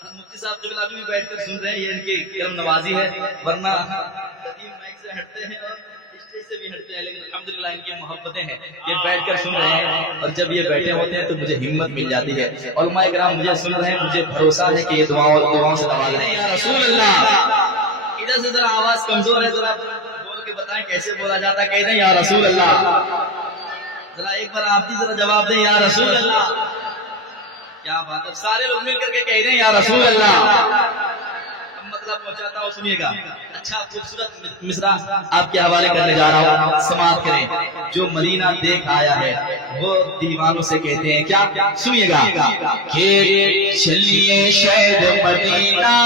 मुफ्ती साहब क़िबला भी बैठ कर सुन रहे हैं, ये इनकी करम नवाजी है, वरना कदीम माइक से हटते हैं और स्टेज से भी हटते हैं, लेकिन अल्हम्दुलिल्लाह इनकी मोहब्बतें हैं, ये बैठ कर सुन रहे हैं। और जब ये बैठे होते हैं तो मुझे हिम्मत मिल जाती है। उलमा इकराम मुझे सुन रहे हैं, मुझे भरोसा है कि ये दुआओं से नवाज रहे हैं। या रसूल अल्लाह, इधर से जरा आवाज कमजोर है, जरा बोल के बताएं कैसे बोला जाता है। कह दें या रसूल अल्लाह, जरा एक बार आप भी जरा जवाब दें या रसूल अल्लाह। क्या बात है, सारे लोग मिल करके कह रहे हैं या रसूल अल्लाह। अब मतलब पहुंचाता हूँ, सुनिएगा। अच्छा खूबसूरत मिसरा आपके हवाले करने जा रहा हूँ, समाप्त करें। जो मदीना देख आया है वो दीवानों से कहते हैं क्या, सुनिएगा। कि चलिए शहर मदीना,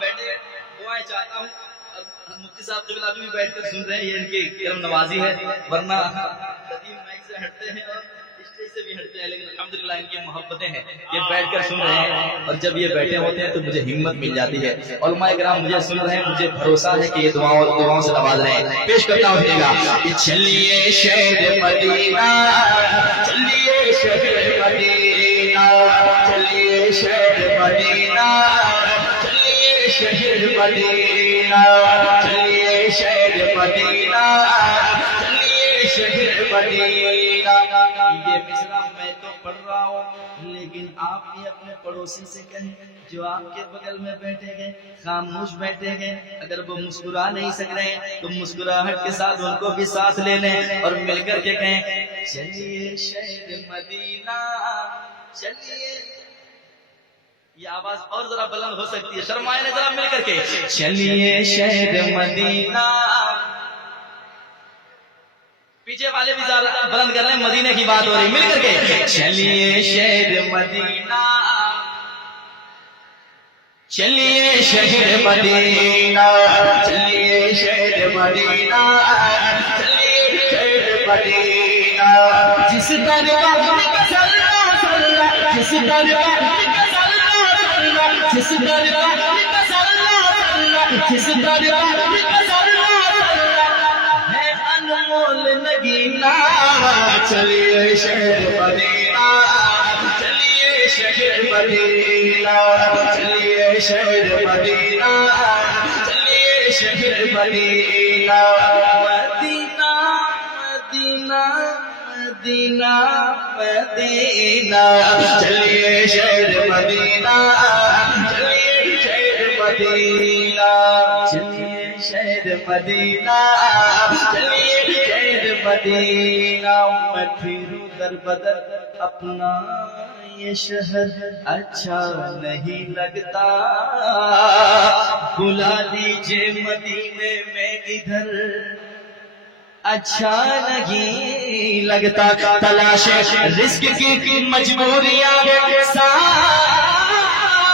बैठे दुआएं चाहता हूँ। मुफ्ती साहब क़िबला भी बैठ कर सुन रहे हैं, ये इनकी करम नवाजी है, वरना कदीम माइक से हटते हैं और स्टेज से भी हटते हैं, लेकिन अल्हम्दुलिल्लाह इनकी मोहब्बतें हैं, ये बैठ कर सुन रहे हैं। और जब ये बैठे होते हैं तो मुझे हिम्मत मिल जाती है। उलमा इकराम मुझे सुन रहे हैं, मुझे भरोसा है कि ये दुआओं से नवाज रहे हैं। पेश करता हूँ, चलिए शहर मदीना, चलिए शहर मदीना, चलिए शहर मदीना, शहर मदीना, चलिए शहर मदीना, चलिए शहर मदीना। ये मिसरा मैं तो पढ़ रहा हूँ, लेकिन आप भी अपने पड़ोसी से कहें जो आपके बगल में बैठे गए, खामोश बैठे गए, अगर वो मुस्कुरा नहीं सक रहे तो मुस्कुराहट के साथ उनको भी साथ ले लें और मिलकर के कहें चलिए शहर मदीना, चलिए। ये आवाज और जरा बुलंद हो सकती है, शर्माए ने जरा मिल करके चलिए शहर मदीना। पीछे वाले भी जरा बुलंद कर रहे हैं, मदीने की बात हो रही, मिल करके चलिए शहर मदीना, चलिए शहर मदीना, चलिए शहर मदीना, चलिए शहर मदीना। जिस दरगाह जिस दरगाह जिस दरगाह जिस दरगाह है अनमोल नगीना, चलिए शहर मदीना, चलिए शहर मदीना, चलिए शहर मदीना, चलिए शहर Medina. Medina Medina Medina Medina, चलिए शहर मदीना, चलिए शहर मदीना, चलिए शहर मदीना, चलिए शहर मदीना। मैं फिरूं दर बदर अपना ये शहर अच्छा नहीं लगता, बुला लीजिए मदीने में इधर अच्छा नहीं लगता। तलाशे रिस्क की मजबूरियां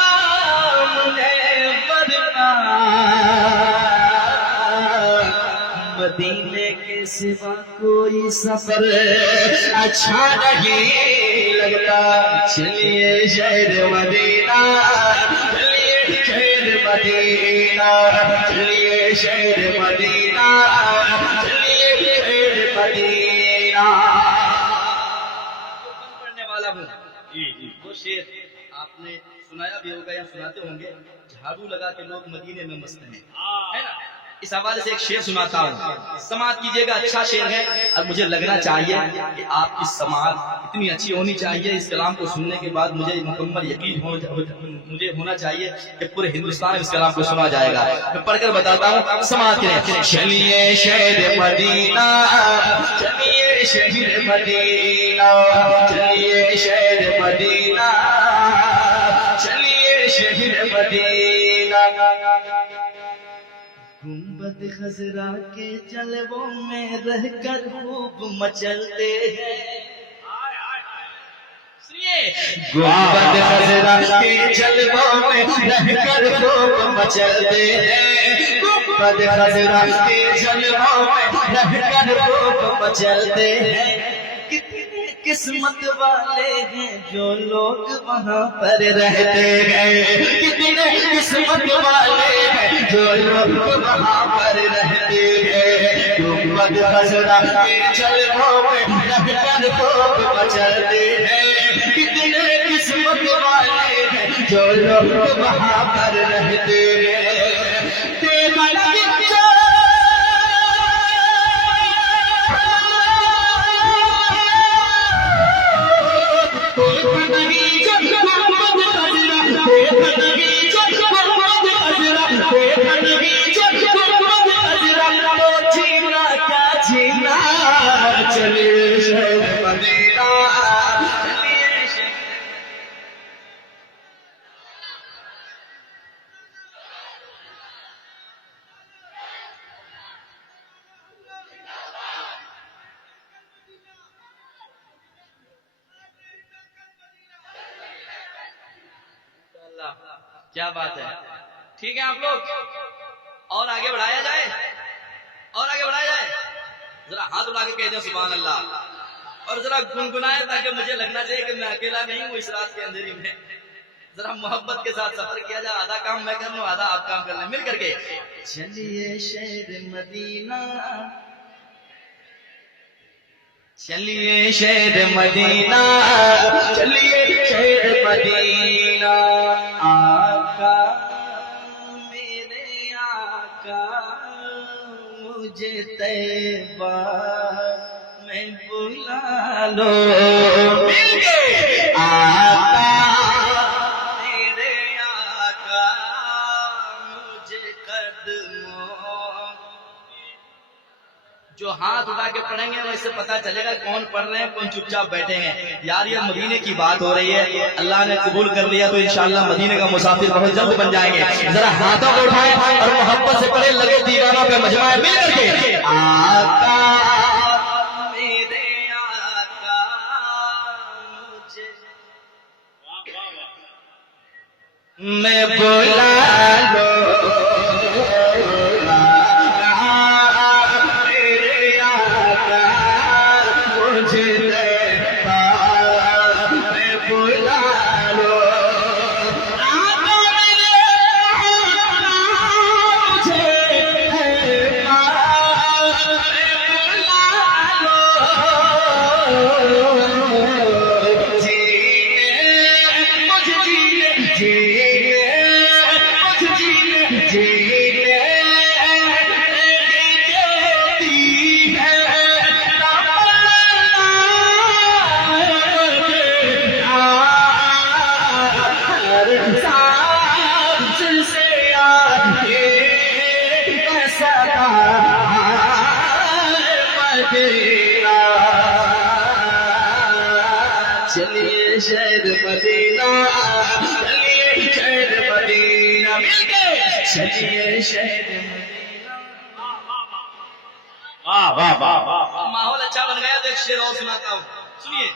सामने वरना मदीने के सिवा कोई सफर अच्छा नहीं लगता। चलिए शहर मदीना, चलिए शहर मदीना, चलिए शहर मदीना, मदीना। पढ़ने वाला हूँ, वो शेर आपने सुनाया भी होगा या सुनाते होंगे, झाड़ू लगा के लोग मदीने में मस्त हैं, है ना। इस हवाले से एक शेर सुनाता हूँ, समात कीजिएगा। अच्छा शेर है और मुझे लगना चाहिए कि आपकी समात इतनी अच्छी होनी चाहिए, इस कलाम को सुनने के बाद मुझे मुकम्मल यकीन मुझे होना चाहिए कि पूरे हिंदुस्तान में इस कलाम को सुना जाएगा। मैं पढ़कर बताता हूँ, समात करें। चलिए शहर मदीना, चलिए शहर मदीना, चलिए शहर मदीना, चलिए शहर मदीना। गुंबद खजरा के जलवों में रहकर खूब मचलते हैं, गुंबद खजरा के जलवों में रहकर खूब मचलते हैं, गुंबद खजरा के जलवों में रहकर खूब मचलते हैं। कितने किस्मत वाले हैं जो लोग वहाँ पर रहते हैं, कितने किस्मत वाले हैं जो लोग वहाँ पर रहते हैं। गुंबद खजरा के जलवों में रहकर खूब मचलते हैं, جو لوگ وہاں پر رہتے کیا بات ہے. ٹھیک ہے آپ لوگ اور آگے بڑھایا جائے اور آگے بڑھایا جائے. ذرا ہاتھ اٹھا کے کہہ دیں سبحان اللہ اور ذرا گنگنائے تاکہ مجھے لگنا چاہیے کہ میں اکیلا نہیں ہوں اس رات کے اندھیری میں. ذرا محبت کے ساتھ سفر کیا جائے. آدھا کام میں کر لوں آدھا آپ کام کر لیں مل کر کے. چلیے شہر مدینہ چلیے شہر مدینہ چلیے شہر مدینہ. آقا میرے آقا مجھے طیبہ میں بلا لو. آقا میرے آقا مجھے قدموں. جو ہاتھ اٹھا کے پڑھیں گے ویسے پتا چلے گا کون پڑھ رہے ہیں کون چپ چاپ بیٹھے ہیں. یار یہ مدینے کی بات ہو رہی ہے. اللہ نے قبول کر لیا تو انشاءاللہ مدینے کا مسافر بہت جلد بن جائیں گے. ذرا ہاتھوں کو اٹھائیں اور محبت سے پڑھے لگے دیوانوں پہ مجمع مل کر کے. آقا میرے آقا مجھے میں بلا لو. چلیے شہر مدینہ چلیے شہر مدینہ مل کے چلیے شہر مدینہ. ماحول اچھا بن گیا تو ایک شعر اور سناتا ہوں سنیے.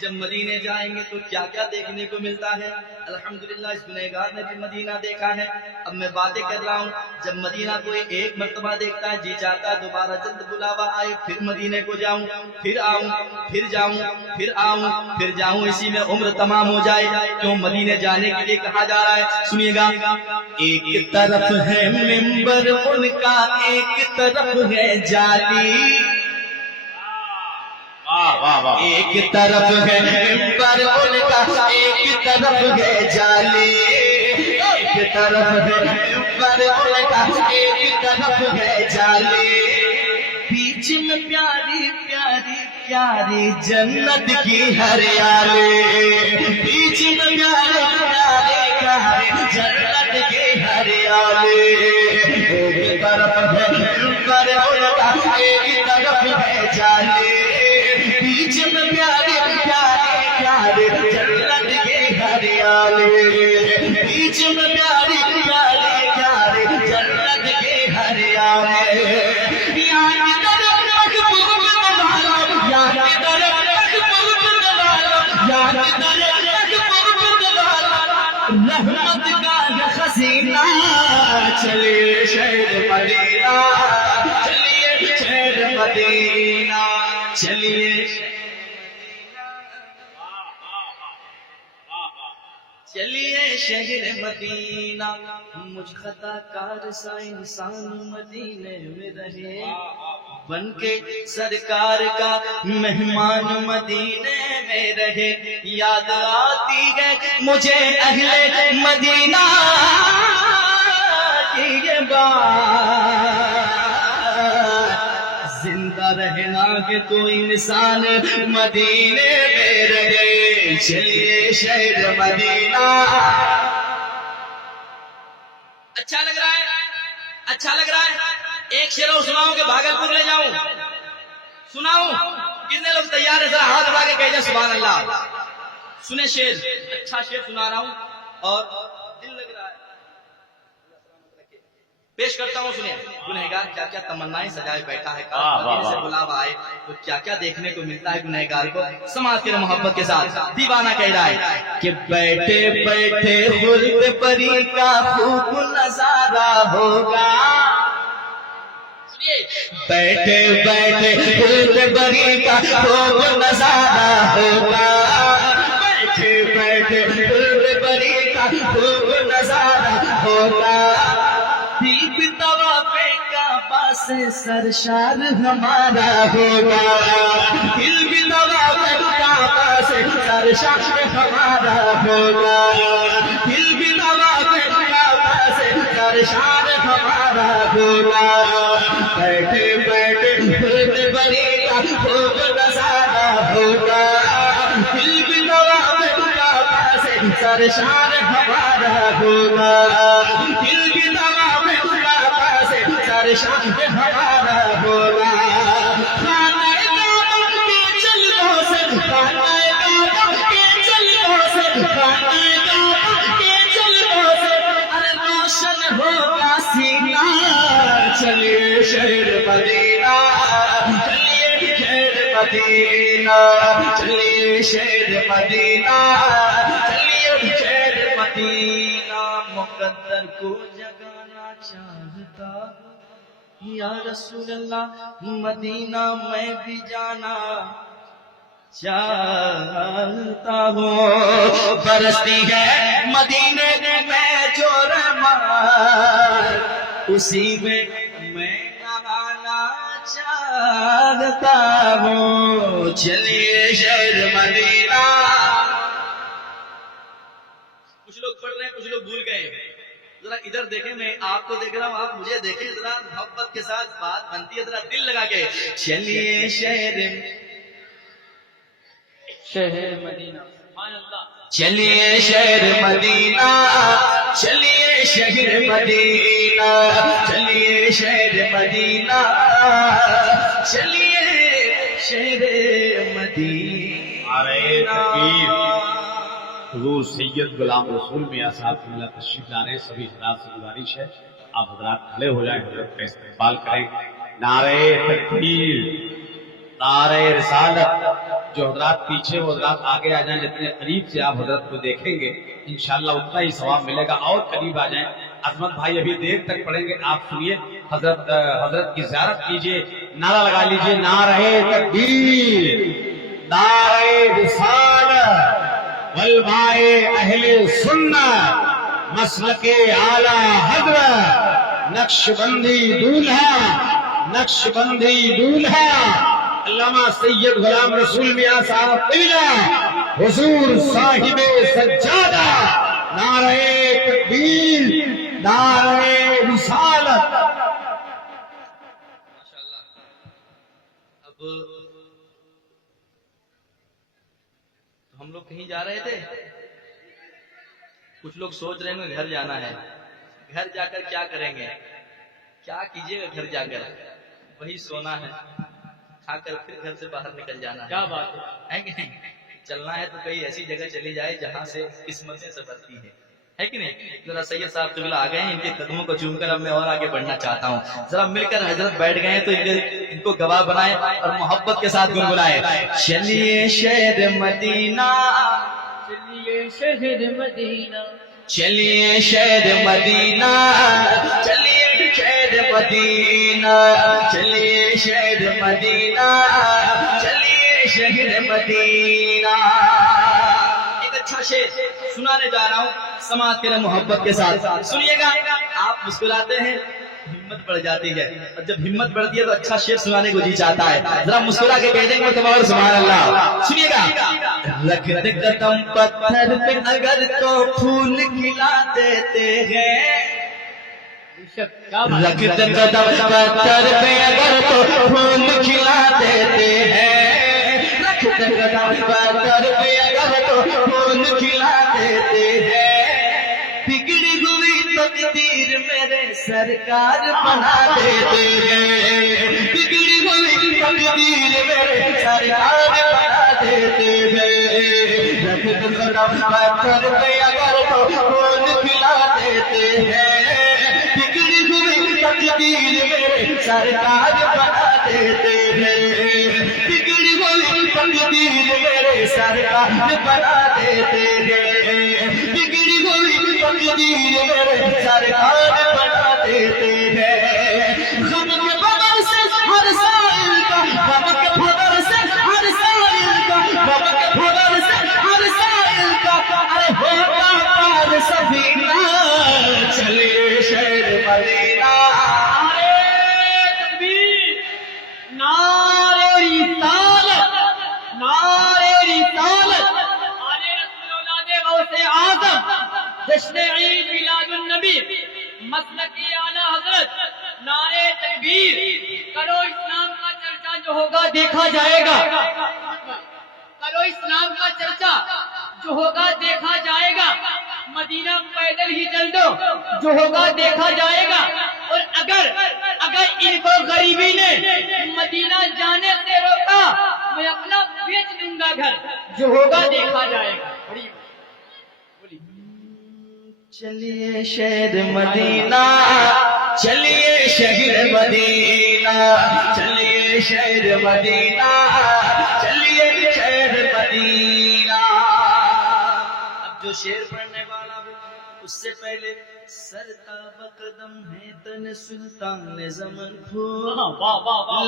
جب مدینے جائیں گے تو کیا کیا دیکھنے کو ملتا ہے. الحمدللہ اس گنہگار نے بھی مدینہ دیکھا ہے. اب میں باتیں کر رہا ہوں. جب مدینہ کوئی ایک مرتبہ دیکھتا ہے جی چاہتا ہے دوبارہ جلد بلاوا آئے پھر مدینے کو جاؤں پھر آؤں پھر جاؤں پھر آؤں پھر جاؤں. اسی میں عمر تمام ہو جائے. کیوں مدینے جانے کے لیے کہا جا رہا ہے سنیے گا. ایک طرف ہے منبر ان کا ایک طرف ہے جالی. ایک طرف ہے منبر ان کا ایک طرف ہے جالی. ایک طرف ہے منبر ان کا ایک طرف ہے جالی. بیچ میں پیاری پیاری پیاری جنت کی ہریالی. بیچ میں پیاری پیاری پیاری جنت کی ہریالی. ایک طرف ہے منبر ان کا ایک طرف ہے جالی. بیچ میں پیاری پیاری پیاری جنت کی ہریالی. بیچ میں پیاری پیاری پیاری جنت کی ہریالی. رحمت کا خزینہ چلیے شہر مدینہ چلیے شہر مدینہ چلیے چلیے شہر مدینہ. مجھ خطا کار سا انسان مدینے میں رہے بن کے سرکار کا مہمان مدینے میں رہے یاد آتی ہے مجھے اہل مدینہ کی یہ بات، زندہ رہنا کہ تو انسان مدینے میں رہے، چلیے شہر مدینہ۔ اچھا لگ رہا ہے، اچھا لگ رہا ہے؟ ایک شعر اور سناؤں کہ بھاگلپور لے جاؤں؟ سناؤں؟ کتنے لوگ تیار ہیں؟ ذرا ہاتھ اٹھا کے کہہ جائے سبحان اللہ۔ سنیں شعر، اچھا شعر سنا رہا ہوں اور دل لگ رہا ہے، پیش کرتا ہوں، سنیں۔ گنہگار کیا کیا تمنائیں سجائے بیٹھا ہے، مدینے سے بلاوا آئے تو کیا کیا دیکھنے کو ملتا ہے گنہگار کو۔ سماعت کریں محبت کے ساتھ، دیوانہ کہہ رہا ہے کہ بیٹھے بیٹھے خلد پری کا خوب نظارہ ہوگا، بیٹھے بیٹھے خلد پری کا خوب نظارہ ہوگا، بیٹھے بیٹھے خلد پری کا خوب نظارہ ہوگا، سے سرشار ہمارا ہوگا، دل بھی طواف کعبہ سے سرشار ہمارا ہوگا، دل بھی طواف کعبہ سے سرشار ہمارا ہوگا، بیٹھے بیٹھے خلد پری کا خوب نظارہ ہوگا، دل بھی طواف کعبہ سے سرشار ہمارا ہوگا، دل بھی طواف کعبہ سے سرشار ہمارا ہوگا، خانہ کعبہ کے چلوں سے، خانہ کعبہ کے چلوں سے، خانہ کعبہ کے چلوں سے ارے روشن ہوگا سینہ، چلیے شہر مدینہ، چلیے شہر مدینہ، چلیے شہر مدینہ، چلیے شہر مدینہ، مقدر کو جگانا چاہتا یا رسول اللہ، مدینہ میں بھی جانا چاہتا ہوں، برستی ہے مدینے میں جو رحمت، اسی میں نہانا چاہتا ہوں، چلیے شہر مدینہ۔ کچھ لوگ پڑھ رہے ہیں، کچھ لوگ بھول گئے، ذرا ادھر دیکھیں، میں آپ کو دیکھ رہا ہوں، آپ مجھے دیکھیں، ذرا محبت کے ساتھ بات بنتی ہے، ذرا دل لگا کے چلیے شہر مدینہ، چلیے شہر مدینہ، چلیے شہر مدینہ، چلیے شہر مدینہ، چلیے شہر مدینہ۔ حضور سید غلام رسول میاں صاحب کی ملت تشریف لانے، سبھی حضرات سے گزارش ہے آپ حضرات کھڑے ہو جائیں، حضرت کا استقبال کریں۔ نعرہ تکبیر، نعرہ رسالت، جو حضرات پیچھے وہ حضرات آگے آ جائیں، جتنے قریب سے آپ حضرت کو دیکھیں گے انشاءاللہ اتنا ہی ثواب ملے گا، اور قریب آ جائیں۔ عظمت بھائی ابھی دیر تک پڑھیں گے، آپ سنیے، حضرت کی زیارت کیجئے، نعرہ لگا لیجئے، نعرہ تکبیر، نعرہ رسالت، علمائے اہل سنت، مسلک اعلی حضرت، نقش بندی دولہا، نقش بندی دولہا علامہ سید غلام رسول میاں صاحب قبلہ، حضور صاحب سجادہ، نعرہ تکبیر، نعرہ رسالت۔ ماشاءاللہ۔ اب ہم لوگ کہیں جا رہے تھے، کچھ لوگ سوچ رہے ہیں گھر جانا ہے، گھر جا کر کیا کریں گے؟ کیا کیجئے گا گھر جا کر؟ وہی سونا ہے، کھا کر پھر گھر سے باہر نکل جانا ہے۔ کیا بات ہے کہ نہیں؟ چلنا ہے تو کئی ایسی جگہ چلی جائے جہاں سے قسمتیں سبرتی ہے کہ نہیں؟ ذرا سید صاحب قبلہ آ گئے ہیں، ان کے قدموں کو چوم کر اب میں اور آگے بڑھنا چاہتا ہوں، ذرا مل کر حضرت بیٹھ گئے ہیں تو ان کو گواہ بنائے اور محبت کے ساتھ گنگنائے، چلیے شہر مدینہ، چلیے شہر مدینہ، چلیے شہر مدینہ، چلیے شہر مدینہ، چلیے شہر مدینہ، چلیے شہر مدینہ۔ ایک اچھا شعر سنانے جا رہا ہوں، سماعت کریں محبت کے ساتھ، سنیے گا۔ آپ مسکراتے ہیں، हिम्मत बढ़ जाती है, और जब हिम्मत बढ़ती है तो अच्छा शेर सुनाने को जी चाहता है। जरा मुस्कुरा के कह देंगे तुम्हारा सुभान अल्लाह। सुनिएगा, रख दे कदम पत्थर पे अगर तो फूल खिला देते हैं, रख दे कदम पत्थर पे अगर तो फूल खिला देते हैं, रख दे कदम पत्थर पे अगर तो फूल खिला देते हैं, बिगड़ी हुई तकदीर मेरे सरकार बना देते हैं, बिगड़ी हुई तकदीर मेरे सरकार बना देते हैं, रख दे कदम पत्थर पे अगर तो फूल खिला देते हैं, बिगड़ी हुई तकदीर मेरे सरकार बना देते हैं, बिगड़ी हुई तकदीर मेरे सरकार बना देते हैं, बिगड़ी हुई तकदीर मेरे सरकार बना देते हैं। गम के बदल से हर साइल का, गम के बदल से हर साइल का, गम के बदल से हर साइल का, अरे होगा पार सफीना, चलिए शहर मदीना। नारे रिसालत, नारे रिसालत, आले रसूलुल्लाह दे गौसे आज़म, जश्न ईद मिलादुन नबी, मसलकी आला हजरत, नारे तकबीर, करो इस्लाम का चर्चा जो होगा देखा जाएगा, करो इस्लाम का चर्चा जो होगा देखा जाएगा, मदीना पैदल ही चल दो जो होगा देखा जाएगा, और अगर इनको गरीबी ने मदीना जाने से रोका, मैं अपना बेच दूंगा घर, जो होगा देखा जाएगा। चलिए शहर मदीना, चलिए शहर मदीना, चलिए शहर मदीना, चलिए शहर मदीना। अब जो शेर पढ़ने वाला हो उससे पहले सरता बकदम है तन सुल्तान ज़मन फूल,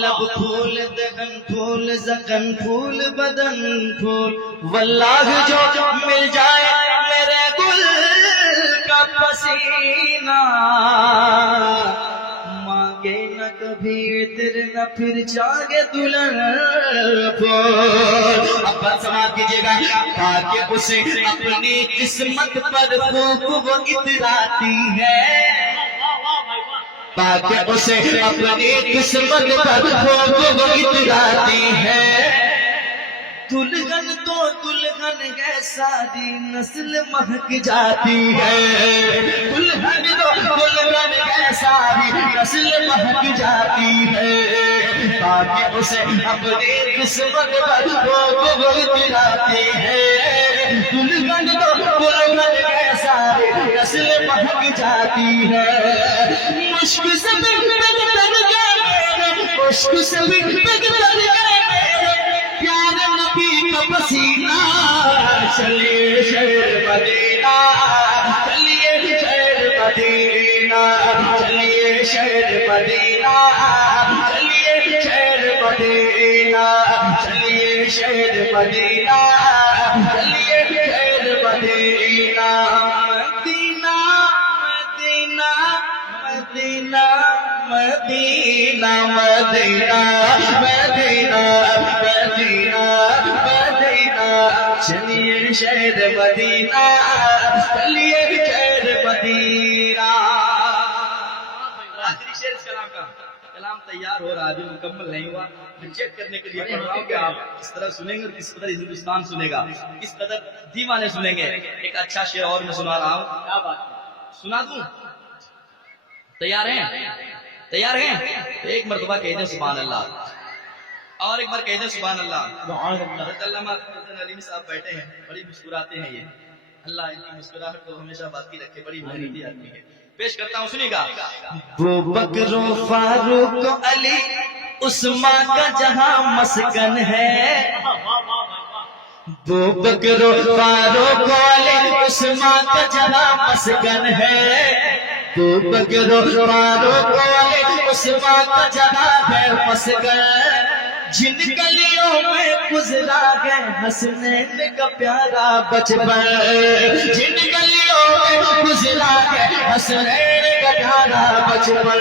लब फूल दगन फूल ज़कन फूल बदन फूल, वल्लाह जो मिल जाए मेरे गुल का पसीना, मांगे न कभी तेरे न फिर जागे दुल्हन फूल। अब बात समाप्त कीजिएगा, ताकि उसे अपनी किस्मत पर खूब वो इतराती है, ताकि उसे अपनी किस्मत पर खूब वो इतराती है। दुल्हन तो दुल्हन है सारी नस्ल महक जाती है, दुल्हन तो दुल्हन है सारी नस्ल महक जाती है, ताकि उसे अपनी किस्मत पर वो दिलाती है, दुल्हन तो दुल्हन है सारी नस्ल महक जाती है। मुश्क से मुश्क से प्यार नबी का पसीना, चलिए शहर मदीना, चलिए शहर मदीना, चलिए शहर मदीना, चलिए शहर मदीना, चलिए शहर मदीना, चलिए शहर Medina. Medina Medina Medina Medina Medina Medina, चलिए शहर मदीना, चलिए शहर मदीना। आखिरी शेर इस कलाम का, कलाम तैयार हो रहा है, अभी मुकम्मल नहीं हुआ, चेक करने के लिए पढ़ रहा हूँ कि आप किस तरह सुनेंगे और किस तरह हिंदुस्तान सुनेगा, किस कदर दीवाने सुनेंगे। एक अच्छा शेर और मैं सुना रहा हूँ, क्या बात सुना दूं? तैयार हैं? तैयार हैं? तो एक मरतबा कह दें सुभान अल्लाह, और एक बार कह दें सुभान अल्लाह। अलीमी साहब बैठे हैं, बड़ी मुस्कुराते हैं ये, अल्लाह इनकी मुस्कुराहट को हमेशा बाकी रखे, बड़ी मेहनती आदमी है। पेश करता हूँ, सुनिएगा। वो बकरो फारूक अली उस्मान का जहां मस्कन है, वो बकरो फारूक अली उस्मान का जहां मस्कन है, वो बकरो फारूक अली उस्मान का जहां है मस्कन, جن گلیوں میں گزرا ہے حسنین کا پیارا بچپن، جن گلیوں میں گزرا ہے حسنین کا پیارا بچپن،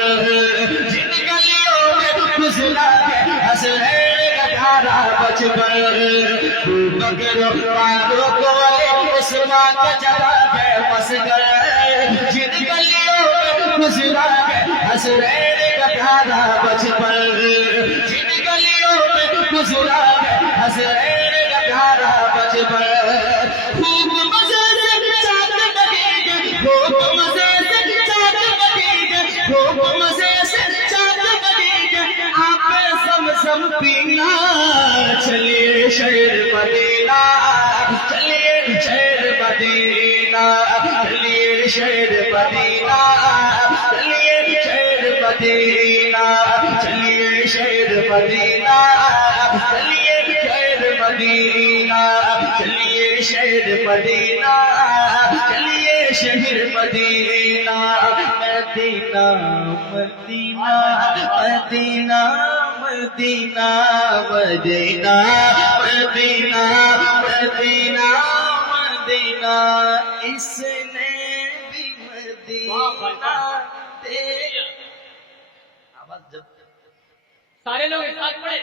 جن گلیوں میں گزرا ہے حسنین کا پیارا بچپن، بکر فاروق عثمان کا جگہ ہے مسکن، جن گلیوں میں گزرا ہے حسنین کا پیارا بچپن، جن گلیوں میں گزرا ہے حسنین کا پیارا بچپن، خوب مزے سے چاند بگے گے، خوب مزے سے چاند بگے گے، خوب مزے سے چاند بگے گے، آپ زمزم پینا، چلیے شہر مدینہ، چلیے شہر مدینہ، چلیے شہر مدینہ، چلیے شہر مدینہ، چلیے شہر مدینہ، چلیے شہر مدینہ، چلیے شہر مدینہ، چلیے شہر مدینہ، مدینہ مدینہ مدینہ مدینہ مدینہ مدینہ مدینہ مدینہ، اس نے بھی مدینہ دیکھا۔ آواز جب سارے لوگ ایک ساتھ پڑھے،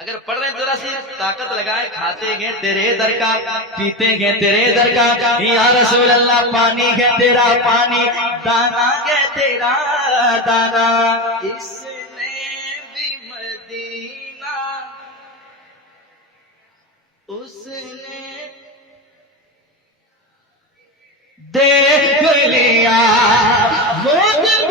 اگر پڑھ رہے ہیں ذرا سی طاقت لگائے، کھاتے گئے تیرے در کا، پیتے گئے تیرے در کا، یا رسول اللہ پانی گئے تیرا پانی، دانا گئے تیرا دانا، اس نے بھی مدینہ، اس نے دیکھ لیا، وہ جب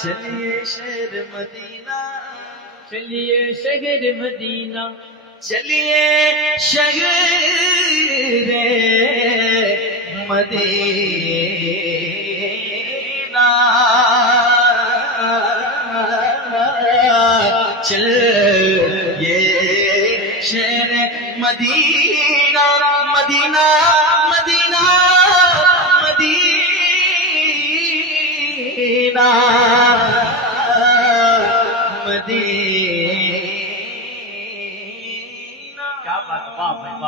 چلیے شہر مدینہ، چلیے شہر مدینہ، چلیے شہر مدینہ، چلیے شہر مدینہ، مدینہ مدینہ مدینہ مدینہ۔ کیا بات، واہ بھائی واہ۔